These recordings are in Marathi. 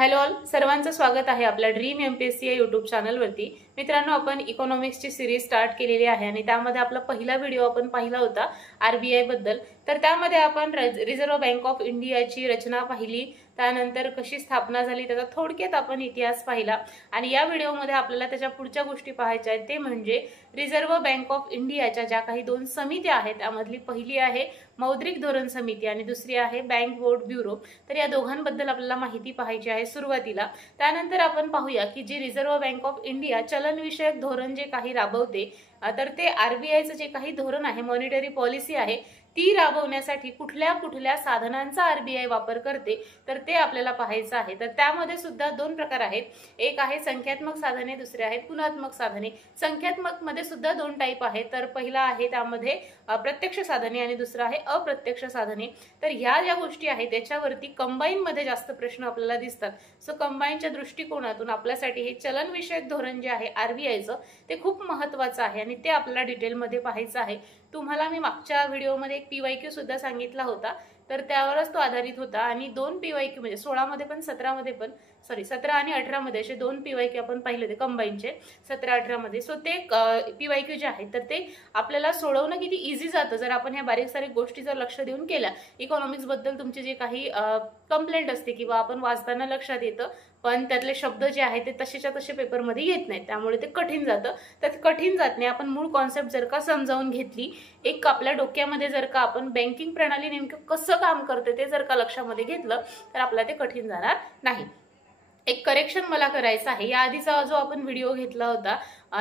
हॅलो ऑल, सर्वांचं स्वागत आहे आपल्या ड्रीम एमपीएससी या यूट्यूब चॅनलवरती। मित्रांनो, आपण इकॉनॉमिक्सची सीरीज स्टार्ट केलेली आहे आणि त्यामध्ये आपला पहिला व्हिडिओ आपण पाहिला होता आरबीआय बद्दल। तर त्यामध्ये आपण रिझर्व्ह बँक ऑफ इंडियाची रचना पाहिली, त्यानंतर कशी स्थापना झाली त्याचा थोडक्यात आपण इतिहास पाहिला आणि या व्हिडिओमध्ये आपल्याला त्याच्या पुढच्या गोष्टी पाहायच्या आहेत, ते म्हणजे रिझर्व्ह बँक ऑफ इंडियाच्या ज्या काही दोन समित्या आहेत त्यामधली पहिली आहे मौद्रिक धोरण समिती आणि दुसरी आहे बँक बोर्ड ब्युरो। तर या दोघांबद्दल आपल्याला माहिती पाहायची आहे सुरुवातीला। त्यानंतर आपण पाहूया की जी रिझर्व्ह बँक ऑफ इंडिया चलन विषयक धोरण जे काही राबवते, तर ते आरबीआयचं जे काही धोरण आहे, मॉनिटरी पॉलिसी आहे, ती राबवण्यासाठी कुठल्या कुठल्या साधनांचा आरबीआय वापर करते तर ते आपल्याला पाहायचं आहे। तर त्यामध्ये सुद्धा दोन प्रकार आहेत, एक आहे संख्यात्मक साधने, दुसरे आहेत गुणात्मक साधने। संख्यात्मक मध्ये सुद्धा दोन टाइप आहेत, तर पहिला आहे त्यामध्ये प्रत्यक्ष साधने आणि दुसरा आहे अप्रत्यक्ष साधने। तर ह्या ज्या गोष्टी आहेत त्याच्यावरती कंबाईन मध्ये जास्त प्रश्न आपल्याला दिसतात। सो कंबाईनच्या दृष्टिकोनातून आपल्यासाठी हे चलन विषयक धोरण जे आहे आरबीआयचं ते खूप महत्त्वाचं आहे आणि ते आपल्याला डिटेलमध्ये पाहायचं आहे। तुम्हाला मी मागच्या व्हिडिओमध्ये एक पीवायक्यू सुद्धा सांगितला होता, तर त्यावरच तो आधारित होता आणि दोन पीवायक्यू म्हणजे 16 मध्ये पण 17 मध्ये पण 17 आणि 18 मध्ये असे दोन पीवायक्यू आपण पाहिले होते कंबाईनचे 17-18 मध्ये। सो ते पीवायक्यू जे आहेत तर ते आपल्याला सोडवणं किती इझी जातं जर आपण ह्या बारीक सारीक गोष्टी जर लक्ष देऊन केल्या। इकॉनॉमिक्स बद्दल तुमची जे काही कंप्लेंट असते किंवा आपण वाचताना लक्षात येतं, पण त्यातले शब्द जे आहेत ते तसेच्या तसे पेपरमध्ये येत नाहीत, त्यामुळे ते कठीण जातं। तर कठीण जात नाही, आपण मूळ कॉन्सेप्ट जर का समजावून घेतली, एक आपल्या डोक्यामध्ये जर का आपण बँकिंग प्रणाली नेमकं कसं काम करते ते जर का लक्षामध्ये घेतलं तर आपल्याला ते कठीण जाणार नाही। एक करेक्शन मला करायचं आहे, या आधीचा जो आपण व्हिडिओ घेतला होता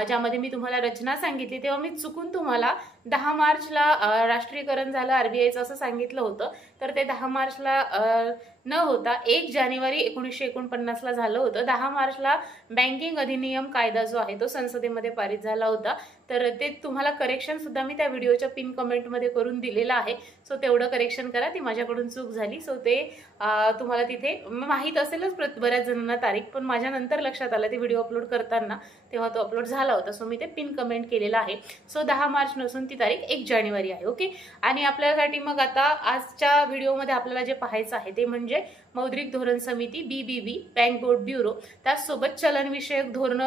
ज्यामध्ये मी तुम्हाला रचना सांगितली, तेव्हा मी चुकून तुम्हाला 10 मार्चला राष्ट्रीयकरण झालं आरबीआयचं असं सांगितलं होतं। तर ते 10 मार्चला न होता 1 जानेवारी 1949 ला झालं होतं। 10 मार्चला बँकिंग अधिनियम कायदा जो आहे तो संसदेमध्ये पारित झाला होता। तर ते तुम्हाला करेक्शन सुद्धा मी त्या व्हिडिओच्या पिन कमेंटमध्ये करून दिलेलं आहे। सो तेवढं करेक्शन करा, ती माझ्याकडून चूक झाली। सो ते तुम्हाला तिथे माहीत असेलच बऱ्याच जणांना तारीख, पण माझ्या नंतर लक्षात आलं ते व्हिडिओ अपलोड करताना, तेव्हा तो अपलोड झाला होता। सो मी ते पिन कमेंट केलेलं आहे। सो 10 मार्च नसून ती तारीख 1 जानेवारी आहे। ओके, आणि आपल्यासाठी मग आता आजच्या व्हिडिओमध्ये आपल्याला जे पाहायचं आहे ते म्हणजे मौद्रिक धोरण समिती बीबीबी, बँक बोर्ड ब्युरो, त्यासोबत चलन विषयक धोरण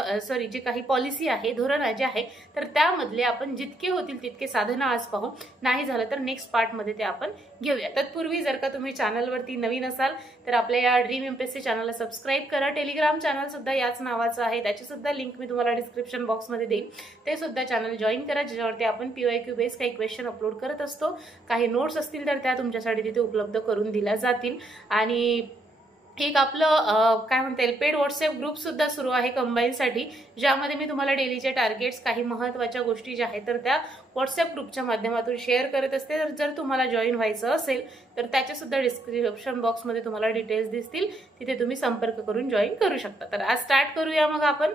जे काही पॉलिसी आहे, धोरण जे आहे, तर त्यामधले आपण जितके होतील तितके साधनं आज पाहू, नाही झालं तर नेक्स्ट पार्ट मध्ये ते आपण घेऊया। तत्पूर्वी जर का तुम्ही चॅनलवरती नवीन असाल तर आपल्या या ड्रीम एमपीएससी चॅनलला सबस्क्राईब करा। टेलिग्राम चॅनल सुद्धा याच नावाचं आहे, त्याची सुद्धा लिंक मी तुम्हाला डिस्क्रिप्शन बॉक्समध्ये देईन, ते सुद्धा चॅनल जॉईन करा, ज्याच्यावरती आपण पीवायक्यू बेस काही क्वेश्चन अपलोड करत असतो। काही नोट्स असतील तर त्या तुमच्यासाठी तिथे उपलब्ध करून दिल्या जातील। आणि एक आपलं काय म्हणता येईल पेड व्हॉट्सअप ग्रुप सुद्धा सुरू आहे कंबाईनसाठी, ज्यामध्ये मी तुम्हाला डेलीचे टार्गेट्स, काही महत्त्वाच्या गोष्टी ज्या आहेत तर त्या व्हॉट्सअप ग्रुपच्या माध्यमातून शेअर करत असते। तर जर तुम्हाला जॉईन व्हायचं असेल तर त्याचे सुद्धा डिस्क्रिप्शन बॉक्समध्ये तुम्हाला डिटेल्स दिसतील, तिथे तुम्ही संपर्क करून जॉईन करू शकता। तर आज स्टार्ट करूया मग आपण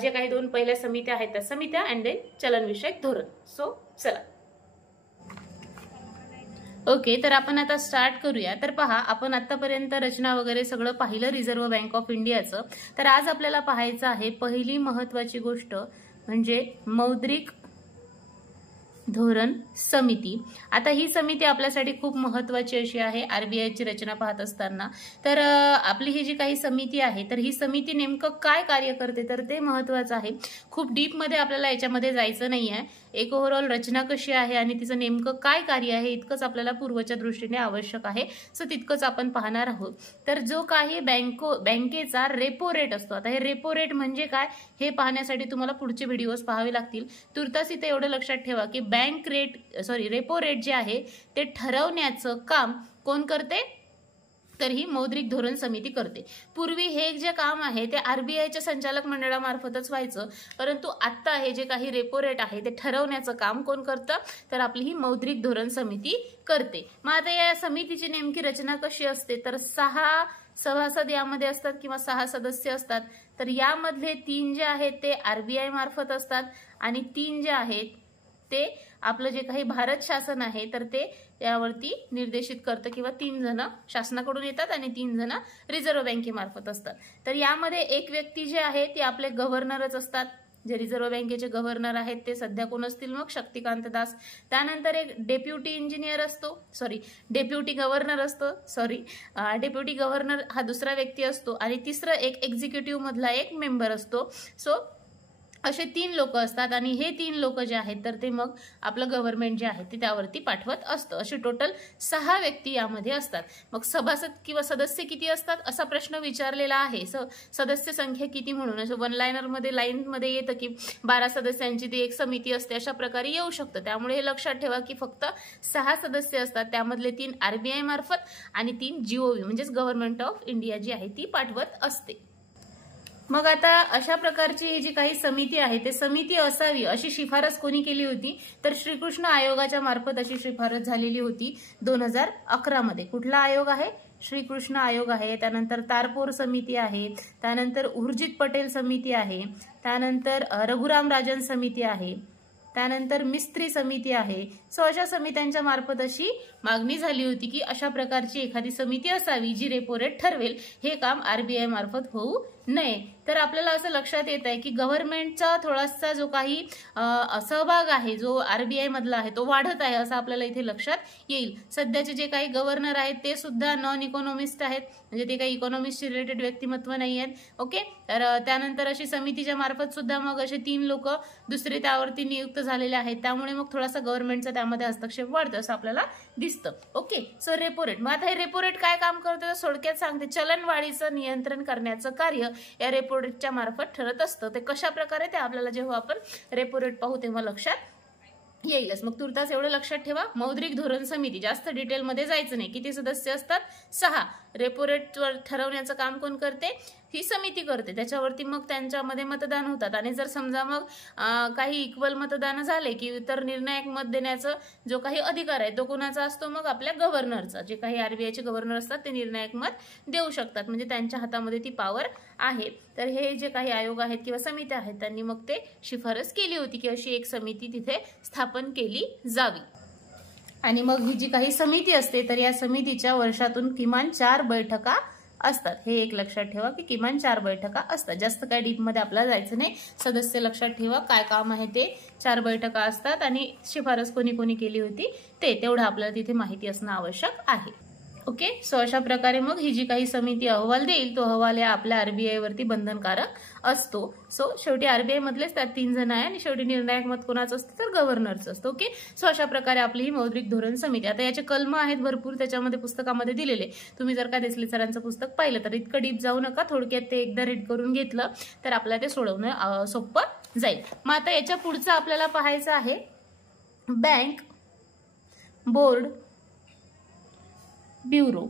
जे काही दोन पहिल्या समित्या आहेत त्या समित्या अँड देन चलन विषयक धोरण। सो चला, ओके, तर आपण आता स्टार्ट करूया। तर पहा, आपण आतापर्यंत रचना वगैरे सगळं पाहिलं रिझर्व्ह बँक ऑफ इंडियाचं। तर आज आपल्याला पाहायचं आहे पहिली महत्त्वाची गोष्ट म्हणजे मौद्रिक धोरण समिती। आता ही समिती आपल्यासाठी खूप महत्त्वाची अशी आहे आरबीआयची रचना पाहत असताना। तर आपली ही जी काही समिती आहे तर ही समिती नेमकं काय कार्य करते तर ते महत्त्वाचं आहे। खूप डीप मध्ये आपल्याला याच्यामध्ये जायचं नाही आहे, एक ओव्हरऑल रचना कशी आहे आणि तिचं नेमकं काय कार्य आहे इतकंच आपल्याला पूर्वच्या दृष्टीने आवश्यक आहे। सो तितकंच आपण पाहणार आहोत। तर जो काही बँकेचा रेपो रेट असतो, आता हे रेपो रेट म्हणजे काय हे पाहण्यासाठी तुम्हाला पुढचे व्हिडिओज पाहावे लागतील। तुर्तास इथे एवढं लक्षात ठेवा की रेपो रेट जे आहे ते ठरवण्याचं काम कोण करते तर ही मौद्रिक धोरण समिती करते। पूर्वी हे जे काम आहे ते आरबीआयच्या संचालक मंडळामार्फतच व्हायचं, परंतु आता हे जे काही रेपो रेट आहे ते ठरवण्याचं काम कोण करतं तर आपली ही मौद्रिक धोरण समिती करते। मग आता या समितीची नेमकी रचना कशी असते तर 6 सभासद यामध्ये असतात किंवा 6 सदस्य असतात। तर यामधले 3 जे आहेत ते आरबीआय मार्फत असतात आणि 3 जे आहेत ते आपलं जे काही भारत शासन आहे तर ते यावरती निर्देशित करतं किंवा 3 जण शासनाकडून येतात आणि 3 जण रिझर्व्ह बँकेमार्फत असतात। तर यामध्ये एक व्यक्ती जे आहे ती आपले गव्हर्नरच असतात, जे रिझर्व्ह बँकेचे गव्हर्नर आहेत ते सध्या कोण असतील मग शक्तिकांत दास. त्यानंतर एक डेप्युटी इंजिनियर असतो, डेप्युटी गव्हर्नर असतो, डेप्युटी गव्हर्नर हा दुसरा व्यक्ती असतो आणि तिसरं एक एक्झिक्युटिव्ह मधला एक मेंबर असतो. सो असे 3 लोक असतात आणि हे 3 लोक जे आहेत तर ते मग आपलं गव्हर्नमेंट जे आहे ते त्यावरती पाठवत असतं. असे टोटल 6 व्यक्ती यामध्ये असतात. मग सभासद किंवा सदस्य किती असतात असा प्रश्न विचारलेला आहे. सदस्य संख्या किती म्हणून असं वन लाईनमध्ये येतं की 12 सदस्यांची ती एक समिती असते, अशा प्रकारे येऊ शकतं. त्यामुळे हे लक्षात ठेवा की फक्त 6 सदस्य असतात, त्यामधले 3 RBI मार्फत आणि 3 GOV म्हणजेच गव्हर्नमेंट ऑफ इंडिया जी आहे ती पाठवत असते. मग आता अशा प्रकारची ही जी काही समिती आहे ते समिती असावी अशी शिफारस कोणी केली होती तर श्रीकृष्ण आयोगाच्या मार्फत अशी शिफारस झालेली होती 2011 मध्ये. कुठला आयोग आहे? श्रीकृष्ण आयोग आहे. त्यानंतर तारपोर समिती आहे, त्यानंतर उर्जित पटेल समिती आहे, त्यानंतर रघुराम राजन समिती आहे, त्यानंतर मिस्त्री समिती आहे. सो अशा समित्यांच्या मार्फत अशी मागणी झाली होती की अशा प्रकारची एखादी समिती असावी जी रेपो रेट ठरवेल. हे काम RBI मार्फत होऊ नये. तर आपल्याला असं लक्षात येत आहे की गव्हर्नमेंटचा थोडासा जो काही सहभाग आहे जो RBI मधला आहे तो वाढत आहे असं आपल्याला इथे लक्षात येईल. सध्याचे जे काही गव्हर्नर आहेत ते सुद्धा नॉन इकॉनॉमिस्ट आहेत, म्हणजे ते काही इकॉनॉमिस्ट रिलेटेड व्यक्तिमत्व नाही आहेत. ओके, तर त्यानंतर अशी समितीच्या मार्फत सुद्धा मग असे 3 लोक दुसरे त्यावरती नियुक्त झालेले आहेत. त्यामुळे मग थोडासा गव्हर्नमेंटचा त्यामध्ये हस्तक्षेप वाढतो असं आपल्याला दिसतं. Okay, so repo rate. मग आता हे रेपो रेट काय काम करतं तर थोडक्यात सांगते, चलनवाढीचं नियंत्रण करण्याचं कार्य या रेपो रेटच्या मार्फत ठरत असतं. ते कशा प्रकारे ते आपल्याला जेव्हा आपण रेपो रेट पाहू तेव्हा लक्षात येईलच. मग तुर्तास एवढं लक्षात ठेवा, मौद्रिक धोरण समिती, जास्त डिटेलमध्ये जायचं नाही. किती सदस्य असतात? 6. रेपो रेट ठरवण्याचं काम कोण करते? ही समिती करते. त्याच्यावरती मग त्यांच्यामध्ये मतदान होतात आणि जर समजा मग काही इक्वल मतदान झाले की तर निर्णायक मत देण्याचा जो काही अधिकार आहे तो कोणाचा असतो? मग आपल्या गव्हर्नरचा. जे काही RBIचे गव्हर्नर असतात ते निर्णायक मत देऊ शकतात, म्हणजे त्यांच्या हातामध्ये ती पॉवर आहे. तर हे जे काही आयोग आहेत किंवा समित्या आहेत त्यांनी मग ते शिफारस केली होती की अशी एक समिती तिथे स्थापन केली जावी. आणि मग ही जी काही समिती असते तर या समितीच्या वर्षातून किमान 4 बैठका असतात. हे एक लक्षात ठेवा की किमान 4 बैठका असतात. जास्त काय डीप मध्ये आपल्याला जायचं नाही. सदस्य लक्षात ठेवा, काय काम आहे ते. 4 बैठका असतात आणि शिफारस कोणी कोणी केली होती ते तेवढं आपल्याला तिथे माहिती असणं आवश्यक आहे. ओके, सो अशा प्रकारे मग ही जी काही समिती अहवाल देईल तो अहवाल या आपल्या RBI वरती बंधनकारक असतो. सो शेवटी RBI मधलेच त्यात 3 जण आहे आणि शेवटी निर्णायक मत कोणाचं असतं तर गव्हर्नरचं असतं. ओके, सो अशा प्रकारे आपली ही मौद्रिक धोरण समिती. आता याचे कलम आहेत भरपूर त्याच्यामध्ये पुस्तकामध्ये दिलेले. तुम्ही जर का देसले सरांचं पुस्तक पाहिलं तर इतकं डीप जाऊ नका, थोडक्यात ते एकदा रीड करून घेतलं तर आपल्याला ते सोडवणं सोपं जाईल. मग आता याच्या पुढचं आपल्याला पाहायचं आहे बँक बोर्ड ब्युरो.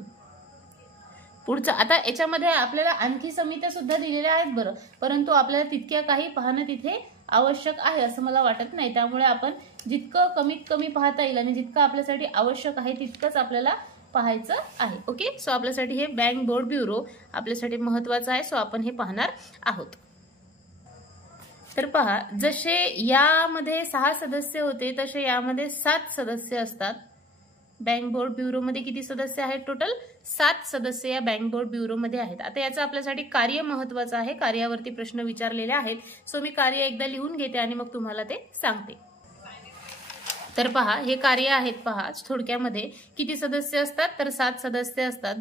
पुढचं आता याच्यामध्ये आपल्याला आणखी समित्या सुद्धा दिलेल्या आहेत बरं, परंतु आपल्याला तितक्या काही पाहणं तिथे आवश्यक आहे असं मला वाटत नाही. त्यामुळे आपण जितकं कमीत कमी पाहता येईल आणि जितकं आपल्यासाठी आवश्यक आहे तितकंच आपल्याला पाहायचं आहे. ओके, सो आपल्यासाठी हे बँक बोर्ड ब्युरो आपल्यासाठी महत्वाचं आहे. सो आपण हे पाहणार आहोत. तर पहा, जसे यामध्ये 6 सदस्य होते तसे यामध्ये 7 सदस्य असतात. बँक बोर्ड ब्युरो मध्ये किती सदस्य आहेत? टोटल 7 सदस्य या बँक बोर्ड ब्युरो मध्ये आहेत. आता याचं आपल्यासाठी कार्य महत्वाचं आहे. कार्यावरती प्रश्न विचारलेले आहेत. सो मी कार्य एकदा लिहून घेते आणि मग तुम्हाला ते सांगते. तर पहा, हे कार्य आहेत. पहा थोडक्यामध्ये किती सदस्य असतात तर 7 सदस्य असतात.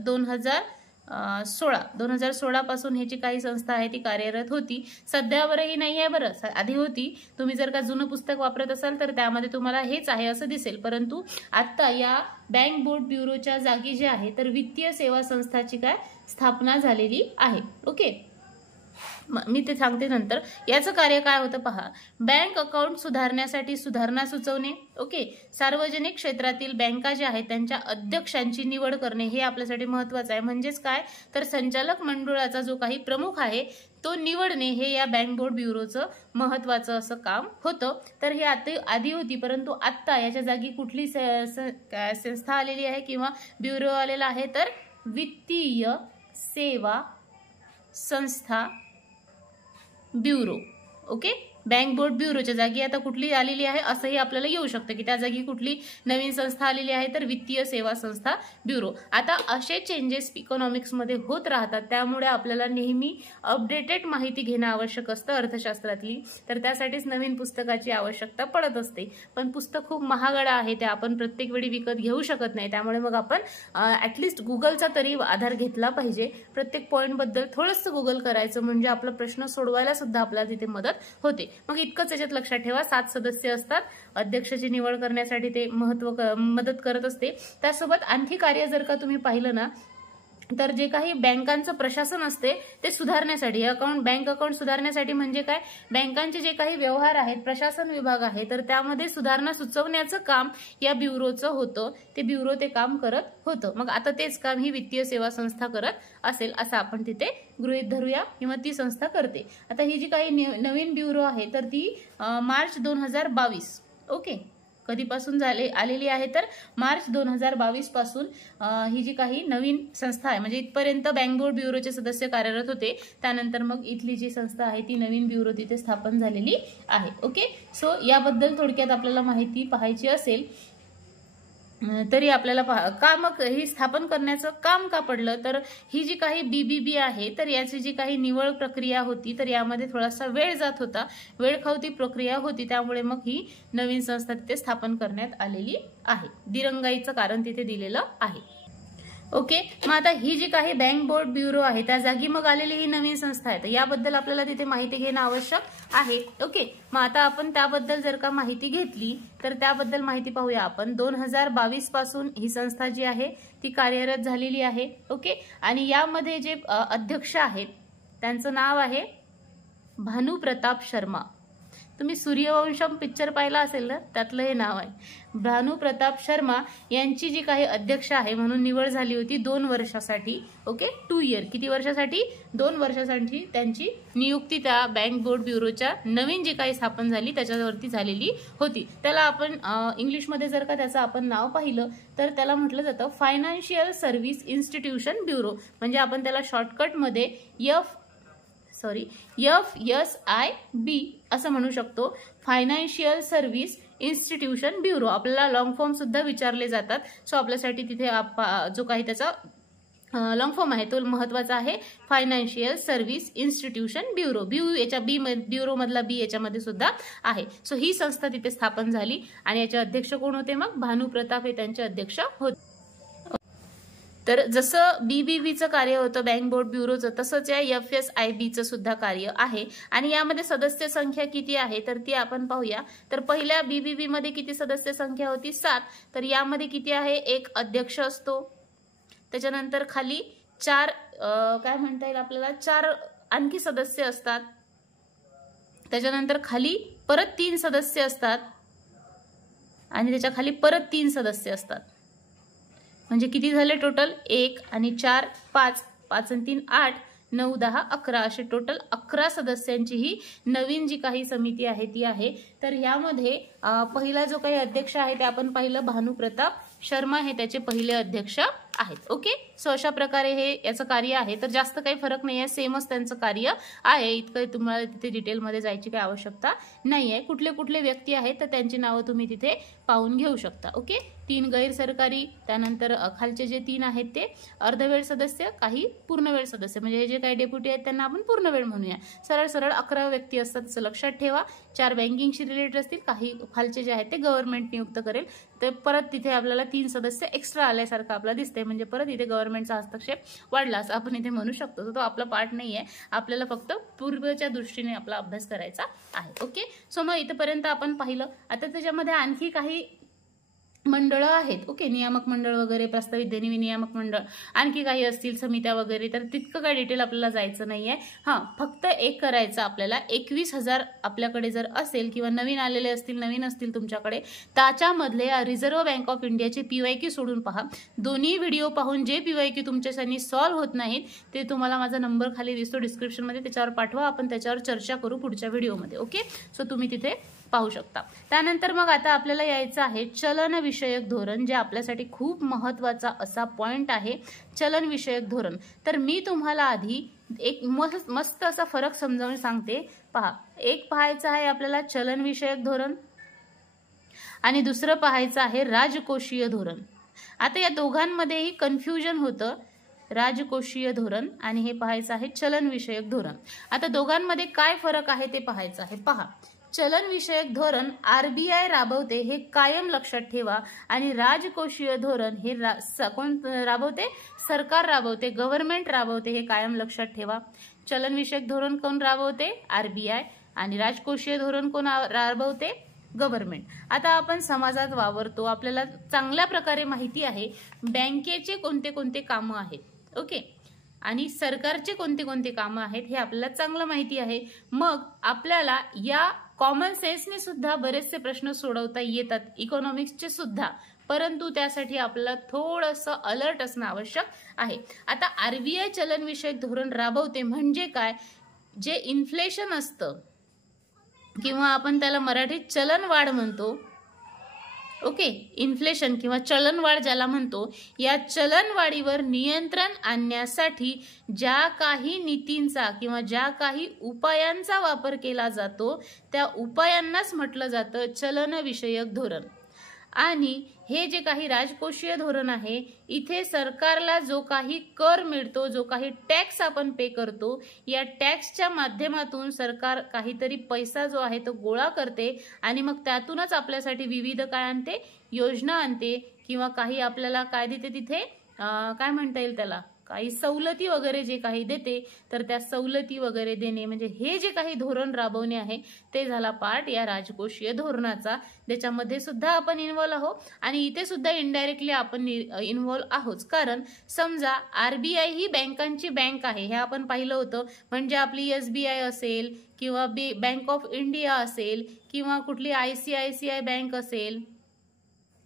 2016 पासून ह्याची काही संस्था आहे ती कार्यरत होती. सध्यावरही नाही आहे बरं, आधी होती. तुम्ही जर का जुनं पुस्तक वापरत असाल तर त्यामध्ये तुम्हाला हेच आहे असं दिसेल. परंतु आता या बँक बोर्ड ब्युरोच्या जागी जे आहे तर वित्तीय सेवा संस्थाची काय स्थापना झालेली आहे. ओके, मी ते सांगते नंतर. याचं कार्य काय होतं पहा, बँक अकाउंट सुधारण्यासाठी सुधारणा सुचवणे. ओके, सार्वजनिक क्षेत्रातील बँका ज्या आहेत त्यांच्या अध्यक्षांची निवड करणे हे आपल्यासाठी महत्वाचं आहे. म्हणजेच काय तर संचालक मंडळाचा जो काही प्रमुख आहे तो निवडणे हे या बँक बोर्ड ब्युरोचं महत्वाचं असं काम होतं. तर हे आधी होती, परंतु आता याच्या जागी कुठली संस्था आलेली आहे किंवा ब्युरो आलेला आहे तर वित्तीय सेवा संस्था ब्युरो. ओके, बँक बोर्ड ब्युरोच्या जागी आता कुठली आलेली आहे असंही आपल्याला येऊ शकतं की त्या जागी कुठली नवीन संस्था आलेली आहे तर वित्तीय सेवा संस्था ब्युरो. आता असे चेंजेस इकॉनॉमिक्समध्ये होत राहतात, त्यामुळे आपल्याला नेहमी अपडेटेड माहिती घेणं आवश्यक असतं अर्थशास्त्रातली. तर त्यासाठीच नवीन पुस्तकाची आवश्यकता पडत असते. पण पुस्तक खूप महागड आहे, ते आपण प्रत्येक वेळी विकत घेऊ शकत नाही. त्यामुळे मग आपण ऍटलिस्ट गुगलचा तरी आधार घेतला पाहिजे. प्रत्येक पॉइंट बद्दल थोडंसं गुगल करायचं, म्हणजे आपला प्रश्न सोडवायला सुद्धा आपल्याला तिथे मदत होते. मग इतकंच याच्यात लक्षात ठेवा, 7 सदस्य असतात. अध्यक्षाची निवड करण्यासाठी ते मदत करत असते. त्यासोबत आणखी कार्य जर का तुम्ही पाहिलं ना, तर जे काही बँकांचं प्रशासन असते ते सुधारण्यासाठी, बँक अकाउंट सुधारण्यासाठी म्हणजे काय, बँकांचे जे काही व्यवहार आहेत, प्रशासन विभाग आहे, तर त्यामध्ये सुधारणा सुचवण्याचं काम या ब्युरोचं होतं. ते ब्युरो ते काम करत होतं. मग आता तेच काम ही वित्तीय सेवा संस्था करत असेल असं आपण तिथे गृहीत धरूया, किंवा ती संस्था करते. आता ही जी काही नवीन ब्युरो आहे तर ती मार्च 2022 ओके कधीपासून आलेली आहे तर मार्च 2022 पासून ही जी काही नवीन संस्था आहे, म्हणजे इथपर्यंत बँक बोर्ड ब्युरोचे सदस्य कार्यरत होते. त्यानंतर मग इथली जी संस्था आहे ती नवीन ब्युरो तिथे स्थापन झालेली आहे. ओके, सो याबद्दल थोडक्यात आपल्याला माहिती पाहायची असेल तरी आपल्याला मग ही स्थापन करण्याचं काम का पडलं, तर ही जी काही BBB आहे तर याची जी काही निवड प्रक्रिया होती तर यामध्ये थोडासा वेळ जात होता, वेळखाऊ ती प्रक्रिया होती. त्यामुळे मग ही नवीन संस्था तिथे स्थापन करण्यात आलेली आहे. दिरंगाईचं कारण तिथे दिलेलं आहे. ओके, मग आता ही जी काही बँक बोर्ड ब्युरो आहे त्या जागी मग आलेली ही नवीन संस्था आहे, तर याबद्दल आपल्याला तिथे माहिती घेणं आवश्यक आहे. ओके, मग आता आपण त्याबद्दल जर का माहिती घेतली तर त्याबद्दल माहिती पाहूया आपण. 2022 पासून ही संस्था जी आहे ती कार्यरत झालेली आहे. ओके, आणि यामध्ये जे अध्यक्ष आहेत त्यांचं नाव आहे भानुप्रताप शर्मा. तुम्ही सूर्यवंशम पिक्चर पाहिला असेल ना, त्यातलं हे नाव आहे. भानुप्रताप शर्मा यांची जी काही अध्यक्ष आहे म्हणून निवड झाली होती 2 वर्षासाठी. Okay, 2 year. किती वर्षासाठी? 2 वर्षासाठी त्यांची नियुक्ती त्या बँक बोर्ड ब्युरोच्या नवीन जी काही स्थापन झाली त्याच्यावरती झालेली होती. त्याला आपण इंग्लिशमध्ये जर का त्याचं आपण नाव पाहिलं तर त्याला म्हटलं जातं फायनान्शियल सर्व्हिस इन्स्टिट्यूशन ब्युरो, म्हणजे आपण त्याला शॉर्टकटमध्ये FSIB असं म्हणू शकतो. Financial service institution bureau. आपल्याला लॉंग फॉर्म सुद्धा विचारले जातात, सो आपल्यासाठी तिथे जो काही त्याचा लॉंग फॉर्म आहे तो महत्वाचा आहे. Financial service institution bureau. Bureau मधला बी याच्यामध्ये सुद्धा आहे. सो ही संस्था तिथे स्थापन झाली आणि याचे अध्यक्ष कोण होते? मग भानुप्रताप हे त्यांचे अध्यक्ष होते. तर जसं BBBचं कार्य होतं बँक बोर्ड ब्युरोचं, तसंच या FSIBचं सुद्धा कार्य आहे. आणि यामध्ये सदस्य संख्या किती आहे तर ती आपण पाहूया. तर पहिल्या BBB मध्ये किती सदस्य संख्या होती? 7. तर यामध्ये किती आहे? 1 अध्यक्ष असतो, त्याच्यानंतर खाली 4 काय म्हणता येईल आपल्याला 4 आणखी सदस्य असतात, त्याच्यानंतर खाली परत 3 सदस्य असतात आणि त्याच्या खाली परत 3 सदस्य असतात. म्हणजे किती झाले टोटल? 1 आणि 4 5, 5 आणि 3 8, 9 10 11 असे टोटल 11 सदस्यांची ही नवीन जी काही समिती आहे ती आहे. तर यामध्ये पहिला जो काही अध्यक्ष आहे ते आपण पाहिलं, भानुप्रताप शर्मा हे त्याचे पहिले अध्यक्ष आहेत. ओके, सो अशा प्रकारे हे याचं कार्य आहे. तर जास्त काही फरक नाही आहे, सेमच त्यांचं कार्य आहे. इतकं तुम्हाला तिथे डिटेलमध्ये जायची काही आवश्यकता नाही आहे. कुठले कुठले व्यक्ती आहेत तर त्यांची नावं तुम्ही तिथे पाहून घेऊ शकता. ओके, 3 गैर सरकारी, त्यानंतर खालचे जे 3 आहेत ते अर्धवेळ सदस्य, काही पूर्णवेळ सदस्य, म्हणजे हे जे काही डेप्युटी आहेत त्यांना आपण पूर्णवेळ म्हणूया. सरळ 11 व्यक्ती असतात असं लक्षात ठेवा. 4 बँकिंगशी रिलेटेड असतील, काही खालचे जे आहेत ते गव्हर्नमेंट नियुक्त करेल. तर परत तिथे आपल्याला 3 सदस्य एक्स्ट्रा आल्यासारखं आपल्याला दिसतंय, म्हणजे परत इथे गव्हर्नमेंटचा हस्तक्षेप वाढला असं आपण इथे म्हणू शकतो. तो आपला पार्ट नाही आहे, आपल्याला फक्त पूर्वीच्या दृष्टीने आपला अभ्यास करायचा आहे. ओके, सो मग इथपर्यंत आपण पाहिलं. आता त्याच्यामध्ये आणखी काही मंडळ आहेत. ओके, नियामक मंडळ वगैरे, प्रस्तावित देणी नियामक मंडळ, आणखी काही असतील समित्या वगैरे, तर तितकं काही डिटेल आपल्याला जायचं नाहीये. फक्त एक करायचं आपल्याला, 21,000 आपल्याकडे जर असेल किंवा नवीन आलेले असतील, नवीन असतील तुमच्याकडे, त्याच्यामधले रिझर्व्ह बँक ऑफ इंडियाचे PYQ सोडून पहा. दोन्ही व्हिडिओ पाहून जे PYQ तुमच्यासाठी सॉल्व्ह होत नाहीत ते तुम्हाला माझा नंबर खाली दिसतो डिस्क्रिप्शनमध्ये, त्याच्यावर पाठवा. आपण त्याच्यावर चर्चा करू पुढच्या व्हिडिओमध्ये. ओके, सो तुम्ही तिथे पाहू शकता। त्यानंतर मग आता आपल्याला यायचं आहे चलन विषयक धोरण, जे आपल्यासाठी खूप महत्त्वाचा असा पॉइंट आहे, चलन विषयक धोरण। तर मी तुम्हाला आधी एक मस्त असा फरक समजावून सांगते। पहा, एक पाहायचं आहे आपल्याला चलन विषयक धोरण आणि दुसरं पाहायचं आहे राजकोषीय धोरण। आता या दोघांमध्येही कन्फ्युजन होतं, राजकोषीय धोरण आणि हे पाहायचं आहे चलन विषयक धोरण। आता दोघांमध्ये काय फरक आहे ते पाहायचं आहे। पहा, चलन विषयक धोरण आरबीआय राबवते हे कायम लक्षात ठेवा, आणि राजकोषीय धोरण हे कोण राबवते? सरकार राबवते, गव्हर्नमेंट राबवते, हे कायम लक्षात ठेवा। चलन विषयक धोरण कोण राबवते? आरबीआय, आणि राजकोषीय धोरण कोण राबवते? गव्हर्नमेंट। आता आपण समाजात वावरतो, आपल्याला चांगल्या प्रकारे माहिती आहे बँकेचे कोणते कोणते कामं आहेत, ओके, आणि सरकारचे कोणते कोणते कामं आहेत हे आपल्याला चांगलं माहिती आहे। मग आपल्याला या कॉमन सेन्सने सुद्धा बरेचसे प्रश्न सोडवता येतात, इकॉनॉमिक्सचे सुद्धा, परंतु त्यासाठी आपल्याला थोडंसं अलर्ट असणं आवश्यक आहे। आता आरबीआय चलन विषयक धोरण राबवते म्हणजे काय? जे इन्फ्लेशन असतं किंवा आपण त्याला मराठीत चलनवाढ म्हणतो, ओके, इन्फ्लेशन किंवा चलनवाढ ज्याला म्हणतो, या चलनवाढीवर नियंत्रण आणण्यासाठी ज्या काही नीतींचा किंवा ज्या काही उपायांचा वापर केला जातो त्या उपायांनाच म्हटलं जातं चलन विषयक धोरण। आणि हे जे काही राजकोषीय धोरण आहे, इथे सरकारला जो काही कर मिळतो, जो काही टॅक्स आपण पे करतो, या टॅक्सच्या माध्यमातून सरकार काहीतरी पैसा जो आहे तो गोळा करते आणि मग त्यातूनच आपल्यासाठी विविध काय आणते? योजना आणते, किंवा काही आपल्याला काय देते तिथे, काय म्हणता येईल त्याला, काही सवलती वगैरे जे काही देते, तर त्या सवलती वगैरे देणे, म्हणजे हे जे काही धोरण राबवणे आहे ते झाला पार्ट या राजकोषीय धोरणाचा, ज्याच्यामध्ये सुद्धा आपण इन्व्हॉल्व आहोत आणि इथे सुद्धा इनडायरेक्टली आपण इन्व्हॉल्व आहोत। कारण समजा आरबीआय ही बँकांची बँक आहे, हे आपण पाहिलं होतं, म्हणजे आपली एसबीआय असेल किंवा बँक ऑफ इंडिया असेल किंवा कुठली आयसीआयसीआय बँक असेल,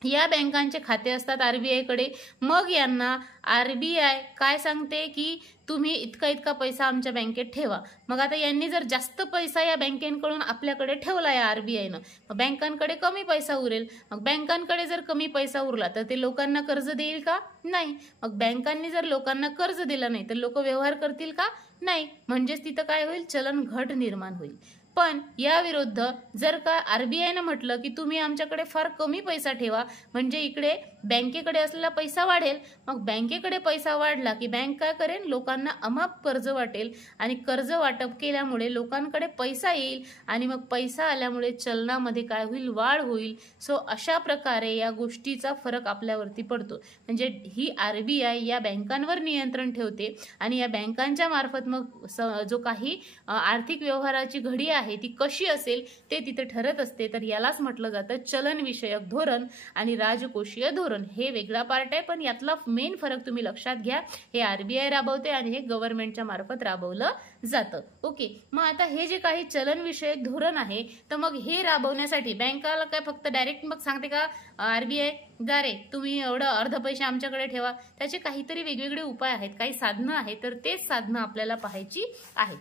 या बँकांचे खाते असतात आरबीआय कडे। मग यांना आरबीआय काय सांगते की तुम्ही इतका इतका पैसा आमच्या बँकेत ठेवा। मग आता यांनी जर जास्त पैसा या बँकेकडून आपल्याकडे ठेवला या आरबीआयनं, मग बँकांकडे कमी पैसा उरेल। मग बँकांकडे जर कमी पैसा उरला तर ते लोकांना कर्ज देईल का? नाही। मग बँकांनी जर लोकांना कर्ज दिलं नाही तर लोक व्यवहार करतील का? नाही। म्हणजेच तिथं काय होईल? चलन घट निर्माण होईल। पण या विरुद्ध जर का आरबीआयनं म्हटलं की तुम्ही आमच्याकडे फार कमी पैसा ठेवा, म्हणजे इकडे बँकेकडे असलेला पैसा वाढेल। मग बँकेकडे पैसा वाढला की बँक काय करेल? लोकांना अमाप कर्ज वाटेल, आणि कर्ज वाटप केल्यामुळे लोकांकडे पैसा येईल, आणि मग पैसा आल्यामुळे चलनामध्ये काय होईल? वाढ होईल। सो अशा प्रकारे या गोष्टीचा फरक आपल्यावरती पडतो। म्हणजे ही आरबीआय या बँकांवर नियंत्रण ठेवते, आणि या बँकांच्या मार्फत मग जो काही आर्थिक व्यवहाराची घडी आहे ती कशी असेल ते तिथे ठरत असते। तर यालाच म्हटलं जातं चलन विषयक धोरण आणि राजकोषीय धोरण। हे वेगळा पार्ट आहे, पण यातला मेन फरक तुम्ही लक्षात घ्या, हे आरबीआय राबवते आणि हे गव्हर्नमेंटच्या मार्फत राबवलं जातं, ओके। मग आता हे जे काही चलन विषयक धोरण आहे, तर मग हे राबवण्यासाठी बँकाला काय फक्त डायरेक्ट मग सांगते का आरबीआय जा रे तुम्ही एवढं अर्ध पैसे आमच्याकडे ठेवा? त्याचे काहीतरी वेगवेगळे उपाय आहेत, काही साधनं आहेत, तर तेच साधनं आपल्याला पाहायची आहेत।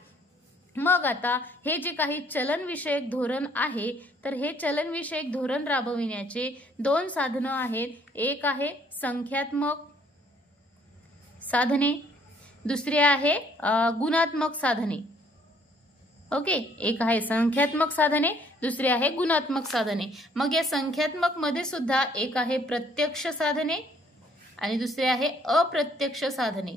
मग आता हे जे काही चलन विषयक धोरण आहे, तर हे चलन विषयक धोरण राबविण्याचे दोन साधनं आहेत। एक आहे संख्यात्मक साधने, दुसरी आहे गुणात्मक साधने, ओके। एक आहे संख्यात्मक साधने, दुसरी आहे गुणात्मक साधने। मग या संख्यात्मक मध्ये सुद्धा एक आहे प्रत्यक्ष साधने आणि दुसरी आहे अप्रत्यक्ष साधने,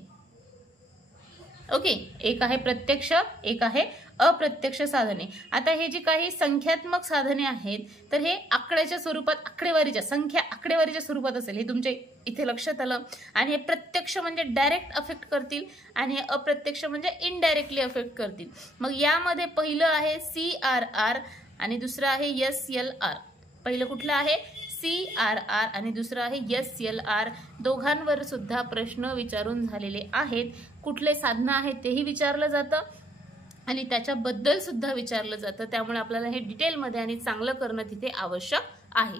ओके। एक आहे प्रत्यक्ष, एक आहे अप्रत्यक्ष साधने। आता हे जे काही संख्यात्मक साधने आहेत, तर हे आकड्याच्या स्वरूपात, आकडेवारीच्या संख्या आकडेवारीच्या स्वरूपात असेल, हे तुमच्या इथे लक्षात आलं। आणि हे प्रत्यक्ष म्हणजे डायरेक्ट अफेक्ट करतील, आणि हे अप्रत्यक्ष म्हणजे इनडायरेक्टली अफेक्ट करतील। मग यामध्ये पहिलं आहे CRR आणि दुसरं आहे SLR। पहिलं कुठलं आहे? CRR आणि दुसरं आहे SLR। दोघांवर सुद्धा प्रश्न विचारून झालेले आहेत। कुठले साधनं आहेत तेही विचारलं जातं आणि त्याच्याबद्दल सुद्धा विचारलं जातं, त्यामुळे आपल्याला हे डिटेलमध्ये आणि चांगलं करणं तिथे आवश्यक आहे,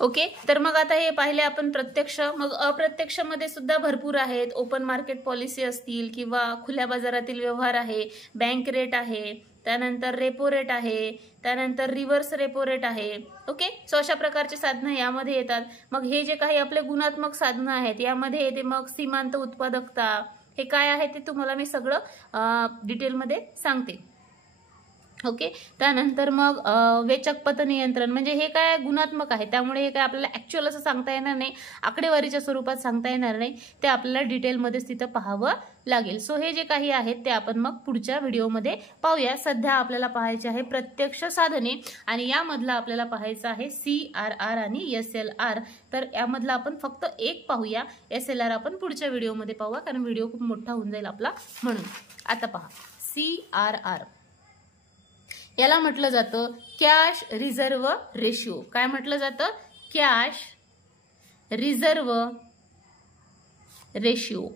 ओके। तर मग आता हे पाहिले आपण प्रत्यक्ष। मग अप्रत्यक्ष मध्ये सुद्धा भरपूर आहेत, ओपन मार्केट पॉलिसी असतील किंवा खुल्या बाजारातील व्यवहार आहे, बँक रेट आहे, त्यानंतर रेपो रेट आहे, त्यानंतर रिव्हर्स रेपो रेट आहे. ओके, सो अशा प्रकारचे साधनं यामध्ये येतात. मग हे जे काही आपले गुणात्मक साधनं आहेत यामध्ये येते मग सीमांत उत्पादकता. हे काय आहे ते तुम्हाला मी सगळं डिटेलमध्ये सांगते. ओके, त्यानंतर मग वेचक पत नियंत्रण, म्हणजे हे काय गुणात्मक आहे त्यामुळे हे काय आपल्याला ऍक्च्युअल असं सांगता येणार नाही, आकडेवारीच्या स्वरूपात सांगता येणार नाही, ते आपल्याला डिटेलमध्येच तिथं पाहावं लागेल. सो हे जे काही आहेत ते आपण मग पुढच्या व्हिडिओमध्ये पाहूया. सध्या आपल्याला पाहायचे आहे प्रत्यक्ष साधने आणि यामधला आपल्याला पाहायचं आहे CRR आणि SLR. तर यामधला आपण फक्त एक पाहूया, SLR आपण पुढच्या व्हिडिओमध्ये पाहूया कारण व्हिडिओ खूप मोठा होऊन जाईल आपला म्हणून. आता पहा CRR, याला म्हटलं जातं कॅश रिझर्व रेशिओ. काय म्हटलं जातं? Cash reserve ratio.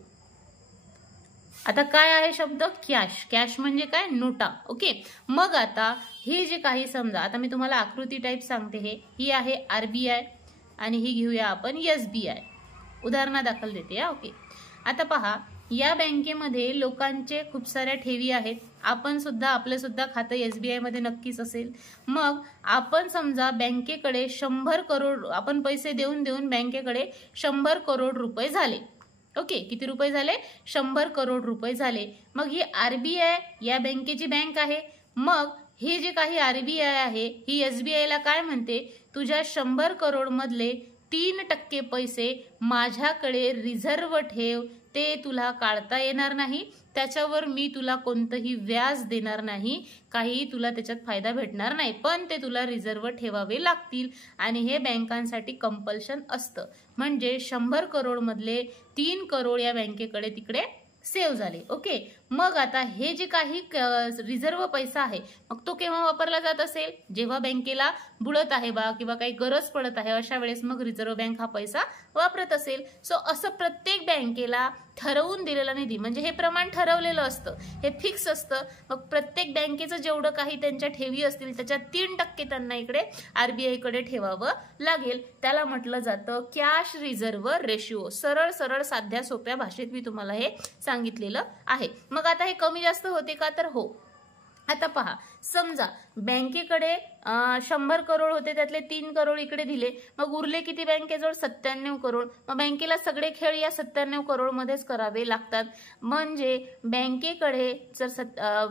आता काय आहे शब्द? कॅश. कॅश म्हणजे काय? नोटा. ओके, मग आता हे जे काही समजा, आता मी तुम्हाला आकृती टाईप सांगते. ही आहे RBI आणि ही घेऊया आपण SBI, उदाहरणादाखल देते. ओके, आता पहा या बँकेमध्ये लोकांचे खूप साऱ्या ठेवी आहेत. आपण सुद्धा, आपलं सुद्धा खातं SBI मध्ये नक्कीच असेल. मग आपण समजा बँकेकडे 100 करोड आपण पैसे देऊन देऊन बँकेकडे 100 करोड रुपये झाले. ओके, किती रुपये झाले? 100 करोड रुपये झाले. मग ही RBI या बँकेची बँक आहे. मग हे जे काही RBI आहे ही SBI ला काय म्हणते? तुझ्या 100 करोड मधले 3% पैसे माझ्याकडे रिझर्व ठेव, ते तुला काढता येणार नाही, त्याच्यावर मी तुला कोणतंही व्याज देणार नाही, काही तुला त्याच्यात फायदा भेटणार नाही, पण ते तुला रिझर्व ठेवावे लागतील आणि हे बँकांसाठी कंपल्शन असतं. म्हणजे 100 करोड मधले 3 करोड या बँकेकडे तिकडे सेव्ह झाले. ओके, मग आता हे जे काही रिझर्व पैसा आहे मग तो केव्हा वापरला जात असेल? जेव्हा बँकेला बुडत आहे बा किंवा काही गरज पडत आहे अशा वेळेस मग रिझर्व बँक हा पैसा वापरत असेल. सो असं प्रत्येक बँकेला ठरवून दिलेला निधी, म्हणजे हे प्रमाण ठरवलेलं असतं, हे फिक्स असतं. मग प्रत्येक बँकेचं जेवढं काही त्यांच्या ठेवी असतील त्याच्यात 3% त्यांना इकडे RBI कडे ठेवावं लागेल. त्याला म्हटलं जातं कॅश रिझर्व रेशिओ. सरळ सरळ साध्या सोप्या भाषेत मी तुम्हाला हे सांगितलेलं आहे. मग आता हे कमी जास्त होते का? तर हो. आता पहा, समजा बँकेकडे 100 करोड होते, त्यातले 3 करोड इकडे दिले, मग उरले किती बँकेजवळ? 97 करोड. मग बँकेला सगळे खेळ या 97 करोड मध्येच करावे लागतात. म्हणजे बँकेकडे जर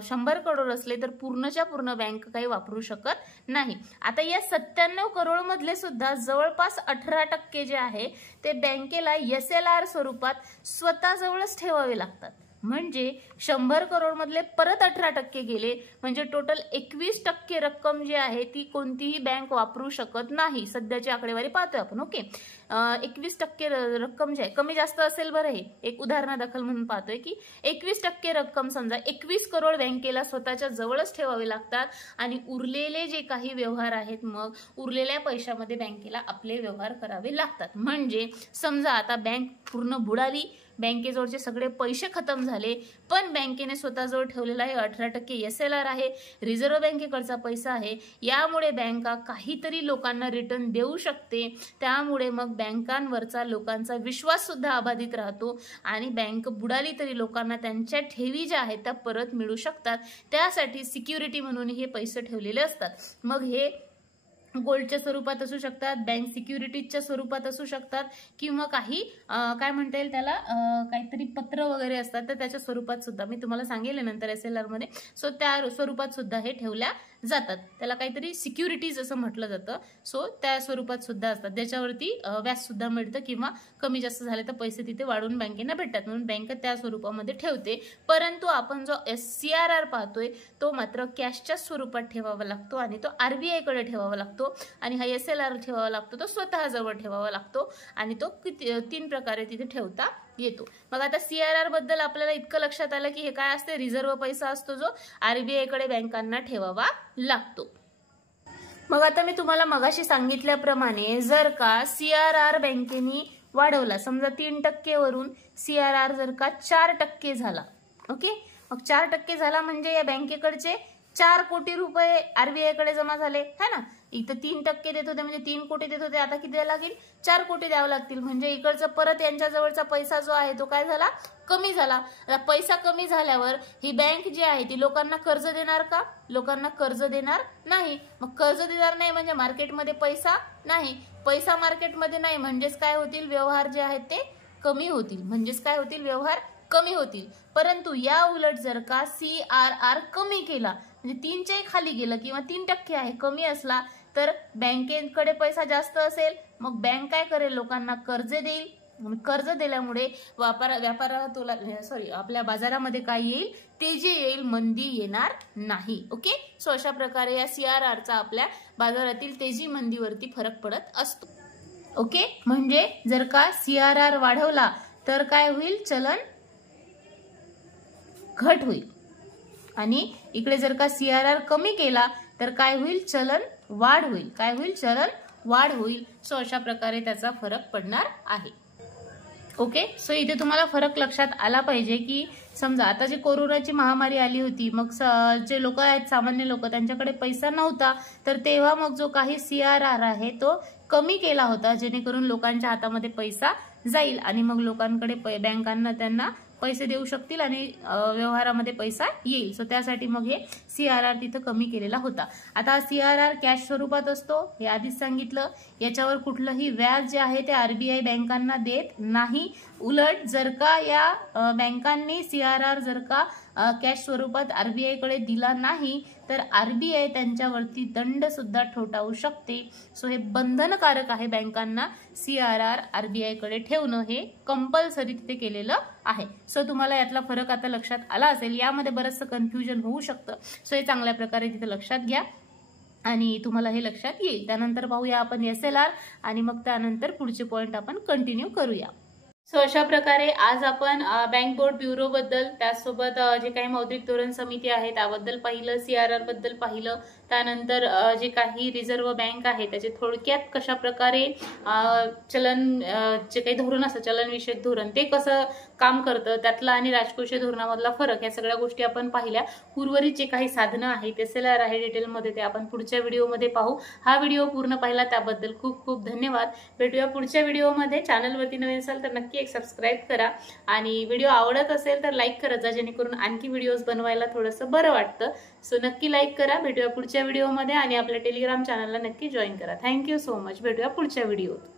100 करोड असले तर पूर्णच्या पूर्ण बँक काही वापरू शकत नाही. आता या 97 करोड मधले सुद्धा जवळपास 18% जे आहे ते बँकेला SLR स्वरूपात स्वतःजवळच ठेवावे लागतात. म्हणजे 100 करोड मधले परत 18% गेले, म्हणजे टोटल 21% रक्कम जी आहे ती कोणतीही बँक वापरू शकत नाही. सध्याची आकडेवारी पाहतोय आपण. ओके, 21% रक्कम जी आहे, कमी जास्त असेल बरं. हे एक उदाहरणादाखल म्हणून पाहतोय की 21% रक्कम समजा 21 करोड बँकेला स्वतःच्या जवळच ठेवावे लागतात आणि उरलेले जे काही व्यवहार आहेत मग उरलेल्या पैशामध्ये बँकेला आपले व्यवहार करावे लागतात. म्हणजे समजा आता बँक पूर्ण बुडाली, बँकेजवळचे सगळे पैसे खतम झाले, पण बँकेने स्वतःजवळ ठेवलेला आहे 18% SLR आहे, रिझर्व्ह बँकेकडचा पैसा आहे. यामुळे बँका काहीतरी लोकांना रिटर्न देऊ शकते. त्यामुळे मग बँकांवरचा लोकांचा विश्वास सुद्धा अबाधित राहतो आणि बँक बुडाली तरी लोकांना त्यांच्या ठेवी ज्या आहेत त्या परत मिळू शकतात. त्यासाठी सिक्युरिटी म्हणून हे पैसे ठेवलेले असतात. मग हे गोल्डच्या स्वरूपात असू शकतात, बँक सिक्युरिटीजच्या स्वरूपात असू शकतात, किंवा काही काय म्हणता येईल त्याला काहीतरी पत्र वगैरे असतात तर त्याच्या स्वरूपात सुद्धा मी तुम्हाला सांगेल नंतर SLR मध्ये. सो त्या स्वरूपात सुद्धा हे ठेवल्या जातात. त्याला काहीतरी सिक्युरिटीज असं म्हटलं जातं. सो त्या स्वरूपात सुद्धा असतात, ज्याच्यावरती व्याज सुद्धा मिळतं किंवा कमी जास्त झाले तर पैसे तिथे वाढून बँकेना भेटतात, म्हणून बँक त्या स्वरूपामध्ये ठेवते. परंतु आपण जो CRR पाहतोय तो मात्र कॅशच्या स्वरूपात ठेवावा लागतो आणि तो RBI कडे ठेवावा लागतो आणि हा SLR ठेवावा लागतो तो स्वतः जवळ ठेवावा लागतो आणि तो 3 प्रकारे तिथे ठेवता येतो. मग आता CRR बद्दल आपल्याला इतकं लक्षात आलं की हे काय असते? रिझर्व पैसा असतो जो RBI कडे बँकांना ठेवावा लागतो. मग आता मी तुम्हाला मगाशी सांगितल्याप्रमाणे जर का CRR बँकेनी वाढवला, समजा 3% वरून CRR जर का 4% झाला. ओके, मग 4% झाला म्हणजे या बँकेकडचे 4 कोटी रुपये RBI कडे जमा झाले है ना. इथं 3% देत होते म्हणजे 3 कोटी देत होते, आता किती द्यावं लागेल 4 कोटी द्यावं लागतील. म्हणजे इकडचा परत यांच्याजवळचा पैसा जो आहे तो काय झाला, कमी झाला. आता पैसा कमी झाल्यावर ही बँक जी आहे ती लोकांना कर्ज देणार का, लोकांना कर्ज देणार नाही. मग कर्ज देणार नाही म्हणजे मार्केटमध्ये पैसा नाही, पैसा मार्केटमध्ये नाही म्हणजेच काय होतील, व्यवहार जे आहेत ते कमी होतील. म्हणजेच काय होतील, व्यवहार कमी होतील. परंतु या उलट जर का CRR कमी केला म्हणजे 3च्या खाली गेलं किंवा 3% आहे कमी असला तर बँकेकडे पैसा जास्त असेल, मग बँक काय करेल, लोकांना कर्ज देईल. कर्ज दिल्यामुळे आपल्या बाजारामध्ये काय येईल, तेजी येईल, मंदी येणार नाही. ओके, सो अशा प्रकारे या CRRचा आपल्या बाजारातील तेजी मंदीवरती फरक पडत असतो. ओके, म्हणजे जर का CRR वाढवला तर काय होईल, चलन घट होईल. आणि इकडे जर का CRR कमी केला तर काय होईल, चलन वाढ होईल. काय होईल, चलन वाढ होईल. सो अशा प्रकारे त्याचा फरक पडणार आहे. ओके, सो इथे तुम्हाला फरक लक्षात आला पाहिजे की समजा आता जी कोरोनाची महामारी आली होती, मग जे लोक आहेत सामान्य लोक त्यांच्याकडे पैसा नव्हता, तर तेव्हा मग जो काही CRR आहे तो कमी केला होता जेणेकरून लोकांच्या हातामध्ये पैसा जाईल आणि मग लोकांकडे बँकांना त्यांना पैसे देऊ शकतील आणि व्यवहारामध्ये पैसा येईल. सो त्यासाठी मग हे CRR तिथं कमी केलेला होता. आता CRR कॅश स्वरूपात असतो, हे आधीच सांगितलं. याच्यावर कुठलंही व्याज जे आहे ते RBI बँकांना देत नाही. उलट जर का या बँकांनी CRR जर का कॅश स्वरूपात RBI कडे दिला नाही तर RBI त्यांच्यावरती दंड सुद्धा ठोठावू शकते. सो हे बंधनकारक आहे, बँकांना CRR RBI कडे ठेवणं हे कंपल्सरी तिथे केलेलं आहे. सो तुम्हाला यातला फरक आता लक्षात आला असेल. यामध्ये बरंचसं कन्फ्युजन होऊ शकतं, सो हे चांगल्या प्रकारे तिथे लक्षात घ्या आणि तुम्हाला हे लक्षात येईल. त्यानंतर पाहूया आपण SLR आणि मग त्यानंतर पुढचे पॉइंट आपण कंटिन्यू करूया. सो अशा प्रकारे आज आपण बँक बोर्ड ब्युरो बद्दल, त्यासोबत जे काही मौद्रिक धोरण समिती आहे त्याबद्दल पाहिलं, CRR बद्दल पाहिलं, त्यानंतर जे काही रिझर्व्ह बँक आहे त्याचे थोडक्यात कशा प्रकारे चलन जे काही धोरण असतं, चलनविषयक धोरण ते कसं काम करतं, त्यातला आणि राजकोषीय धोरणामधला फरक, या सगळ्या गोष्टी आपण पाहिल्या. उर्वरित जे काही साधनं आहेत, SLR आहे डिटेलमध्ये, ते आपण पुढच्या व्हिडिओमध्ये पाहू. हा व्हिडिओ पूर्ण पाहिला त्याबद्दल खूप खूप धन्यवाद. भेटूया पुढच्या व्हिडिओमध्ये. चॅनलवरती नवीन असाल तर नक्की एक सबस्क्राईब करा आणि व्हिडिओ आवडत असेल तर लाईक करत जा जेणेकरून आणखी व्हिडिओज बनवायला थोडंसं बरं वाटतं. सो नक्की लाईक करा. भेटूया पुढच्या व्हिडिओमध्ये आणि आपल्या टेलिग्राम चॅनलला नक्की जॉईन करा. Thank you so much. भेटूया पुढच्या व्हिडिओत.